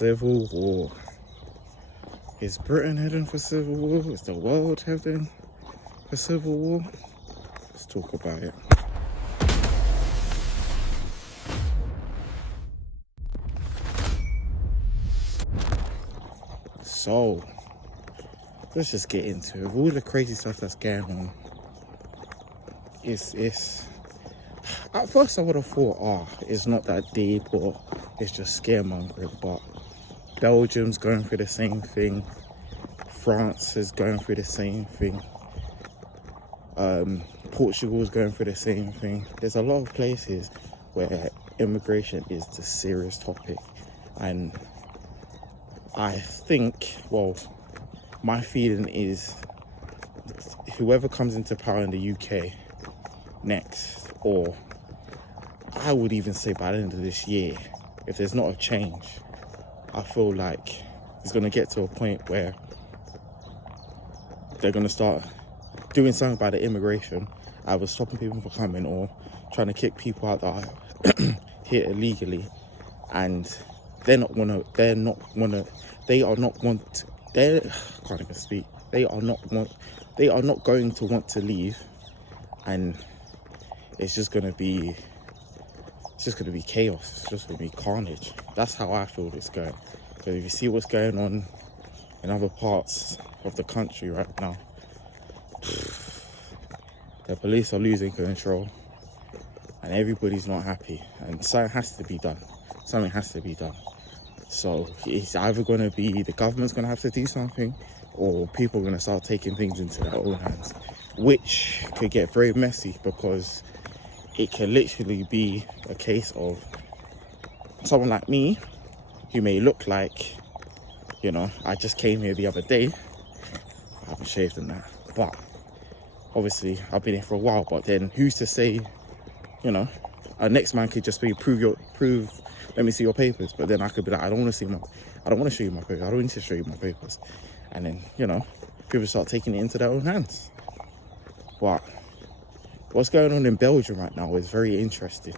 Civil war. Is Britain heading for civil war? Is the world heading for civil war? Let's talk about it. So, let's just get into it. All the crazy stuff that's going on. It's at first I would have thought, it's not that deep or it's just scaremongering, but Belgium's going through the same thing. France is going through the same thing. Portugal's going through the same thing. There's a lot of places where immigration is the serious topic, and I think, well, my feeling is whoever comes into power in the UK next, or I would even say by the end of this year, if there's not a change, I feel like it's going to get to a point where they're going to start doing something about the immigration, either stopping people from coming or trying to kick people out that are here illegally, and they are not going to want to leave, and it's just going to be chaos. It's just going to be carnage. That's how I feel it's going. So if you see what's going on in other parts of the country right now, the police are losing control and everybody's not happy, and something has to be done. So it's either going to be the government's going to have to do something, or people are going to start taking things into their own hands, which could get very messy, because it can literally be a case of someone like me, who may look like, I just came here the other day. I haven't shaved in that, but obviously I've been here for a while. But then who's to say, our next man could just be let me see your papers. But then I could be like, I don't want to show you my papers. I don't need to show you my papers. And then, people start taking it into their own hands. But what's going on in Belgium right now is very interesting.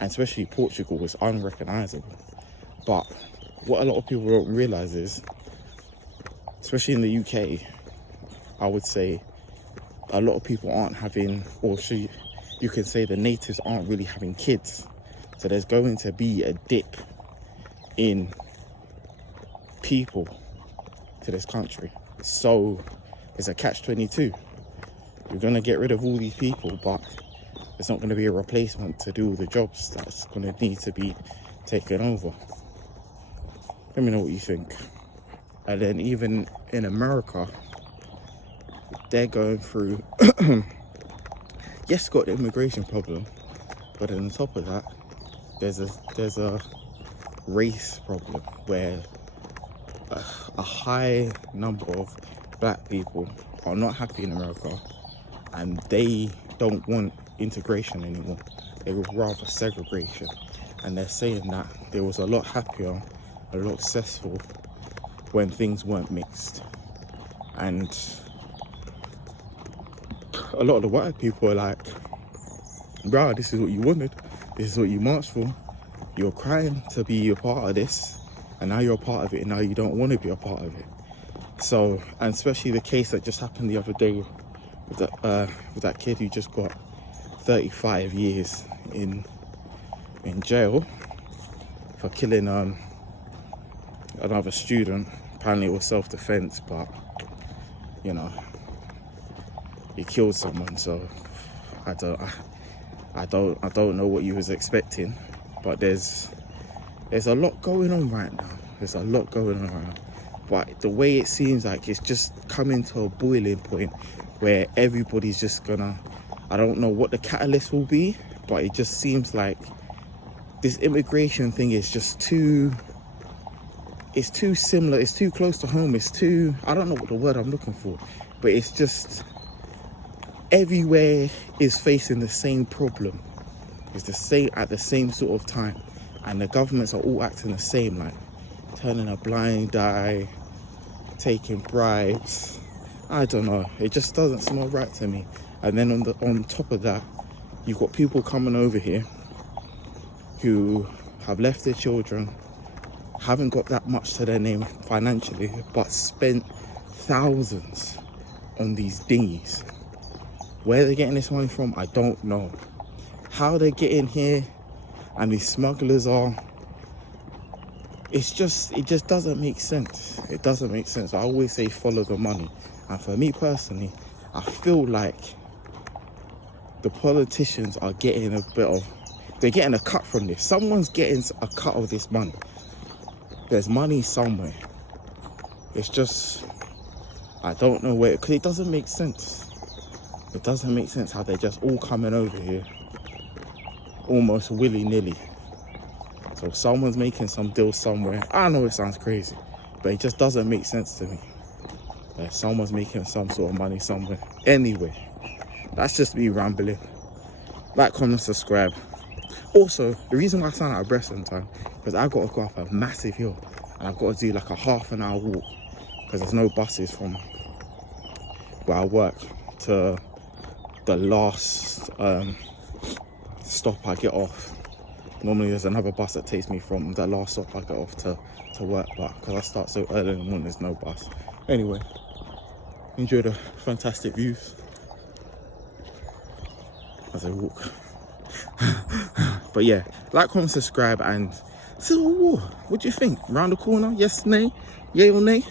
And especially Portugal is unrecognisable. But what a lot of people don't realise is, especially in the UK, I would say a lot of people aren't having, you can say the natives aren't really having kids. So there's going to be a dip in people to this country. So it's a catch-22. You're going to get rid of all these people, but there's not going to be a replacement to do all the jobs that's going to need to be taken over. Let me know what you think. And then even in America, they're going through, yes, got the immigration problem, but on top of that, there's a race problem where a high number of black people are not happy in America, and they don't want integration anymore. They would rather segregation, and they're saying that they was a lot happier, a lot successful when things weren't mixed. And a lot of the white people are like, bruh, this is what you wanted, this is what you marched for, you're crying to be a part of this, and now you're a part of it, and now you don't want to be a part of it. So, and especially the case that just happened the other day with that kid who just got 35 years in jail for killing another student. Apparently it was self-defense, but he killed someone. So I don't know what you was expecting, but there's a lot going on right now. But the way it seems like it's just coming to a boiling point where everybody's just gonna, I don't know what the catalyst will be, but it just seems like this immigration thing is just too similar, it's too close to home, I don't know what the word I'm looking for, but it's just, everywhere is facing the same problem. It's the same at the same sort of time, and the governments are all acting the same, like turning a blind eye, taking bribes. I don't know, it just doesn't smell right to me. And then on top of that, you've got people coming over here who have left their children, haven't got that much to their name financially, but spent thousands on these dinghies. Where they're getting this money from, I don't know. How they're getting here, and these smugglers are, it just doesn't make sense. It doesn't make sense. I always say follow the money. And for me personally, I feel like the politicians are getting they're getting a cut from this. Someone's getting a cut of this money. There's money somewhere. It's just, I don't know where, because it doesn't make sense. It doesn't make sense how they're just all coming over here almost willy-nilly. So someone's making some deal somewhere. I know it sounds crazy, but it just doesn't make sense to me. Like someone's making some sort of money somewhere. Anyway, that's just me rambling. Like, comment, subscribe. Also, the reason why I sound out of breath sometimes, because I've got to go up a massive hill, and I've got to do like a half-an-hour walk, because there's no buses from where I work to the last stop I get off. Normally there's another bus that takes me from the last stop I get off to work, but because I start so early in the morning, there's no bus. Anyway, enjoy the fantastic views as I walk. But yeah, like, comment, subscribe, and Civil War. What do you think? Round the corner? Yes, nay? Yay or nay?